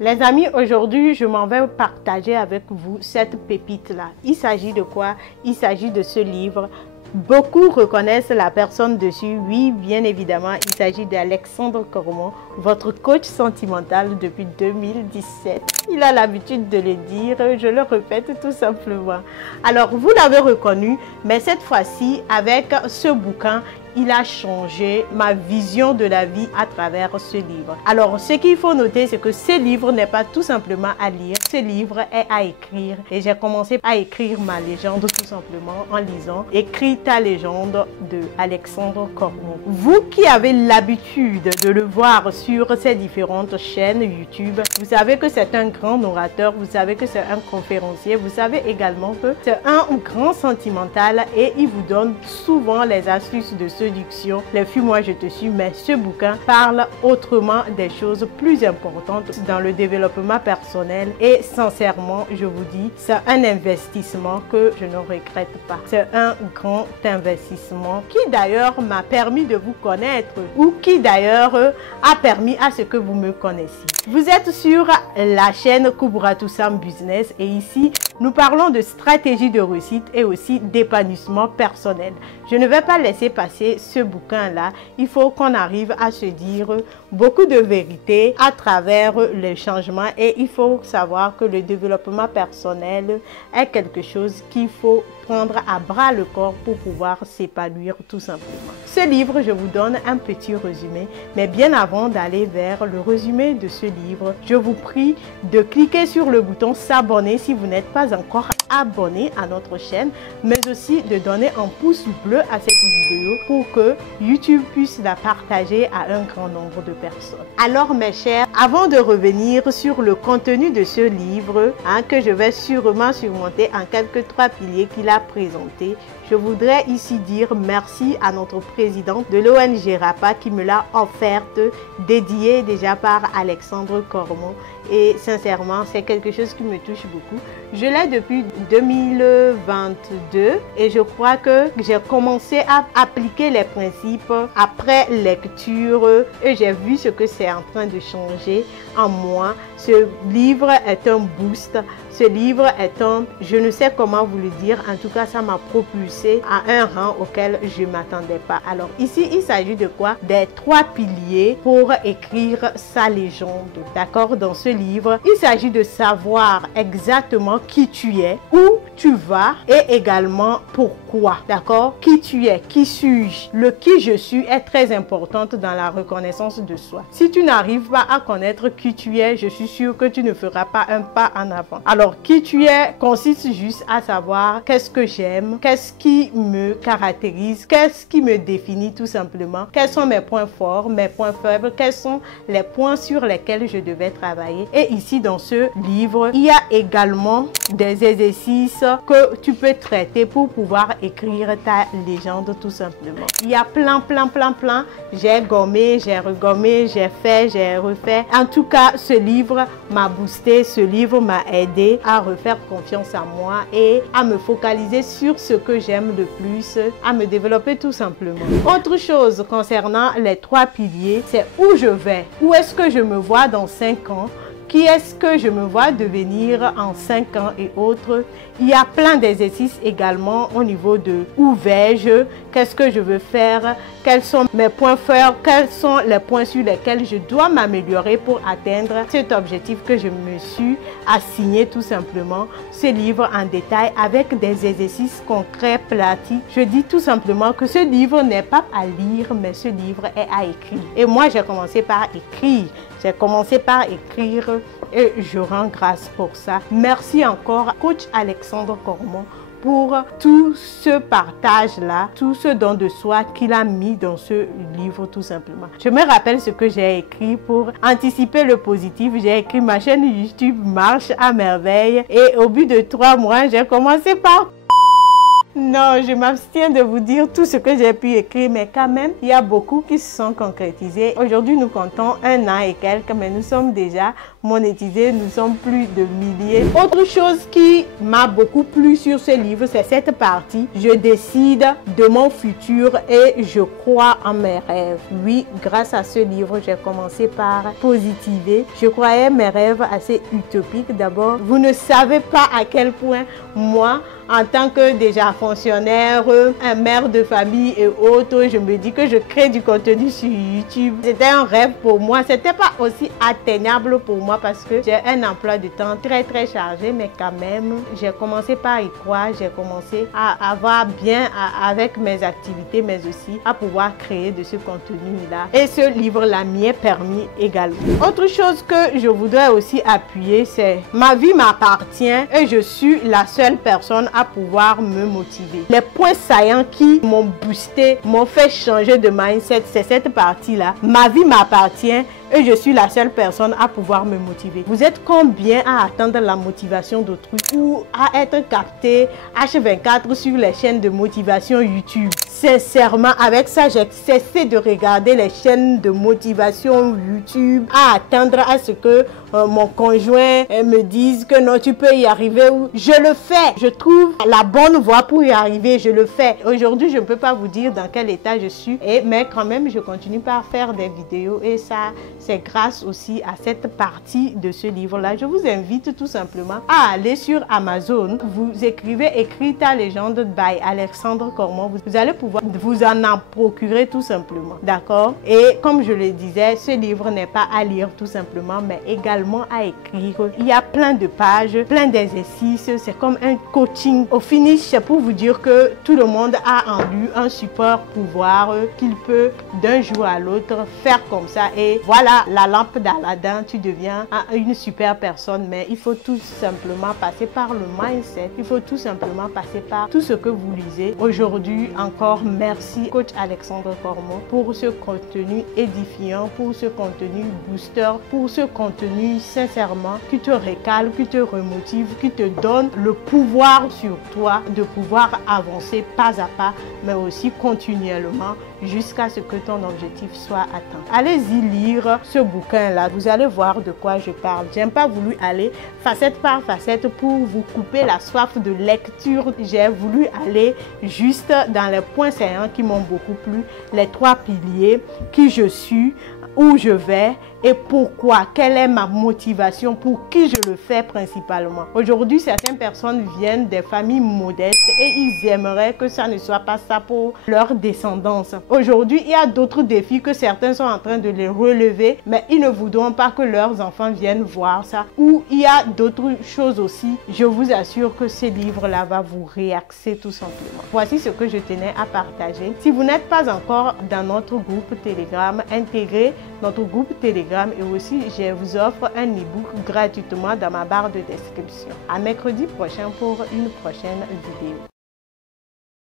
Les amis, aujourd'hui, je m'en vais partager avec vous cette pépite-là. Il s'agit de quoi? Il s'agit de ce livre. Beaucoup reconnaissent la personne dessus. Oui, bien évidemment, il s'agit d'Alexandre Cormon, votre coach sentimental depuis 2017. Il a l'habitude de le dire, je le répète tout simplement. Alors, vous l'avez reconnu, mais cette fois-ci, avec ce bouquin, il a changé ma vision de la vie à travers ce livre. Alors, ce qu'il faut noter, c'est que ce livre n'est pas tout simplement à lire. Ce livre est à écrire. Et j'ai commencé à écrire ma légende tout simplement en lisant « Écris ta légende » de Alexandre Cormon. Vous qui avez l'habitude de le voir sur ces différentes chaînes YouTube, vous savez que c'est un grand orateur, vous savez que c'est un conférencier, vous savez également que c'est un grand sentimental et il vous donne souvent les astuces de séduction, les filles moi je te suis, mais ce bouquin parle autrement des choses plus importantes dans le développement personnel et sincèrement je vous dis c'est un investissement que je ne regrette pas. C'est un grand investissement qui d'ailleurs m'a permis de vous connaître ou qui d'ailleurs a permis à ce que vous me connaissiez. Vous êtes sur la chaîne Kubra Toussam Business et ici nous parlons de stratégie de réussite et aussi d'épanouissement personnel. Je ne vais pas laisser passer ce bouquin-là. Il faut qu'on arrive à se dire beaucoup de vérités à travers les changements et il faut savoir que le développement personnel est quelque chose qu'il faut prendre à bras le corps pour pouvoir s'épanouir tout simplement. Ce livre, je vous donne un petit résumé, mais bien avant d'aller vers le résumé de ce livre, je vous prie de cliquer sur le bouton s'abonner si vous n'êtes pas encore abonné à notre chaîne, mais aussi de donner un pouce bleu à cette vidéo pour que YouTube puisse la partager à un grand nombre de personnes. Alors mes chers, avant de revenir sur le contenu de ce livre, que je vais sûrement surmonter en quelques 3 piliers qu'il a présenté, je voudrais ici dire merci à notre présidente de l'ONG RAPA qui me l'a offerte, dédiée déjà par Alexandre Cormon. Et sincèrement, c'est quelque chose qui me touche beaucoup. Je l'ai depuis 2022 et je crois que j'ai commencé à appliquer les principes après lecture et j'ai vu ce que c'est en train de changer en moi. Ce livre est un boost. Ce livre est un, je ne sais comment vous le dire, en tout cas ça m'a propulsé à un rang auquel je ne m'attendais pas. Alors ici, il s'agit de quoi? Des 3 piliers pour écrire sa légende. D'accord? Dans ce livre, il s'agit de savoir exactement qui tu es, où tu vas et également pourquoi. D'accord? Qui tu es, qui suis-je? Le qui je suis est très importante dans la reconnaissance de soi. Si tu n'arrives pas à connaître qui tu es, je suis sûre que tu ne feras pas un pas en avant. Alors, qui tu es consiste juste à savoir qu'est-ce que j'aime, qu'est-ce qui me caractérise, qu'est-ce qui me définit tout simplement, quels sont mes points forts, mes points faibles, quels sont les points sur lesquels je devais travailler. Et ici, dans ce livre, il y a également des exercices que tu peux traiter pour pouvoir écrire ta légende tout simplement. Il y a plein. J'ai gommé, j'ai regommé, j'ai fait, j'ai refait. En tout cas, ce livre m'a boosté, ce livre m'a aidé à refaire confiance à moi et à me focaliser sur ce que j'aime le plus, à me développer tout simplement. Autre chose concernant les 3 piliers, c'est où je vais, où est-ce que je me vois dans 5 ans, qui est-ce que je me vois devenir en 5 ans et autres. Il y a plein d'exercices également au niveau de où vais-je, qu'est-ce que je veux faire, quels sont mes points forts, quels sont les points sur lesquels je dois m'améliorer pour atteindre cet objectif que je me suis assigné tout simplement. Ce livre en détail avec des exercices concrets, pratiques. Je dis tout simplement que ce livre n'est pas à lire, mais ce livre est à écrire. Et moi, j'ai commencé par écrire. J'ai commencé par écrire et je rends grâce pour ça. Merci encore, coach Alexandre Cormon, pour tout ce partage-là, tout ce don de soi qu'il a mis dans ce livre tout simplement. Je me rappelle ce que j'ai écrit pour anticiper le positif. J'ai écrit ma chaîne YouTube marche à merveille et au bout de 3 mois, j'ai commencé par... Non, je m'abstiens de vous dire tout ce que j'ai pu écrire, mais quand même, il y a beaucoup qui se sont concrétisés. Aujourd'hui, nous comptons 1 an et quelques, mais nous sommes déjà monétisé, nous sommes plus de milliers. Autre chose qui m'a beaucoup plu sur ce livre, c'est cette partie. Je décide de mon futur et je crois en mes rêves. Oui, grâce à ce livre, j'ai commencé par positiver. Je croyais mes rêves assez utopiques d'abord. Vous ne savez pas à quel point moi, en tant que déjà fonctionnaire, un mère de famille et autres, je me dis que je crée du contenu sur YouTube. C'était un rêve pour moi. C'était pas aussi atteignable pour moi parce que j'ai un emploi de temps très chargé, mais quand même, j'ai commencé par y croire. J'ai commencé à avoir bien avec mes activités, mais aussi à pouvoir créer de ce contenu-là. Et ce livre-là m'y est permis également. Autre chose que je voudrais aussi appuyer, c'est ma vie m'appartient et je suis la seule personne à pouvoir me motiver. Les points saillants qui m'ont boosté, m'ont fait changer de mindset, c'est cette partie-là. Ma vie m'appartient et je suis la seule personne à pouvoir me motiver. Vous êtes combien à attendre la motivation d'autrui ou à être capté H24 sur les chaînes de motivation YouTube? Sincèrement, avec ça, j'ai cessé de regarder les chaînes de motivation YouTube à attendre à ce que mon conjoint me dise que non, tu peux y arriver. Je le fais. Je trouve la bonne voie pour y arriver. Je le fais. Aujourd'hui, je ne peux pas vous dire dans quel état je suis, mais quand même, je continue par faire des vidéos et ça, c'est grâce aussi à cette partie de ce livre-là. Je vous invite tout simplement à aller sur Amazon. Vous écrivez Écris ta légende by Alexandre Cormon. Vous allez pouvoir vous en procurer tout simplement. D'accord? Et comme je le disais, ce livre n'est pas à lire tout simplement, mais également à écrire. Il y a plein de pages, plein d'exercices. C'est comme un coaching. Au finish, c'est pour vous dire que tout le monde a en lui un super pouvoir qu'il peut d'un jour à l'autre faire comme ça. Et voilà, la lampe d'Aladin, tu deviens une super personne. Mais il faut tout simplement passer par le mindset. Il faut tout simplement passer par tout ce que vous lisez. Aujourd'hui, encore merci, coach Alexandre Cormon, pour ce contenu édifiant, pour ce contenu booster, pour ce contenu sincèrement qui te recale, qui te remotive, qui te donne le pouvoir sur toi de pouvoir avancer pas à pas, mais aussi continuellement jusqu'à ce que ton objectif soit atteint. Allez-y lire ce bouquin-là, vous allez voir de quoi je parle. J'ai pas voulu aller facette par facette pour vous couper la soif de lecture. J'ai voulu aller juste dans les points saillants qui m'ont beaucoup plu, les 3 piliers, qui je suis, où je vais et pourquoi, quelle est ma motivation, pour qui je le fais principalement. Aujourd'hui, certaines personnes viennent des familles modestes et ils aimeraient que ça ne soit pas ça pour leur descendance. Aujourd'hui, il y a d'autres défis que certains sont en train de les relever, mais ils ne voudront pas que leurs enfants viennent voir ça. Ou il y a d'autres choses aussi. Je vous assure que ce livre-là va vous réaxer tout simplement. Voici ce que je tenais à partager. Si vous n'êtes pas encore dans notre groupe Telegram, intégrez notre groupe Telegram et aussi je vous offre un e-book gratuitement dans ma barre de description. À mercredi prochain pour une prochaine vidéo.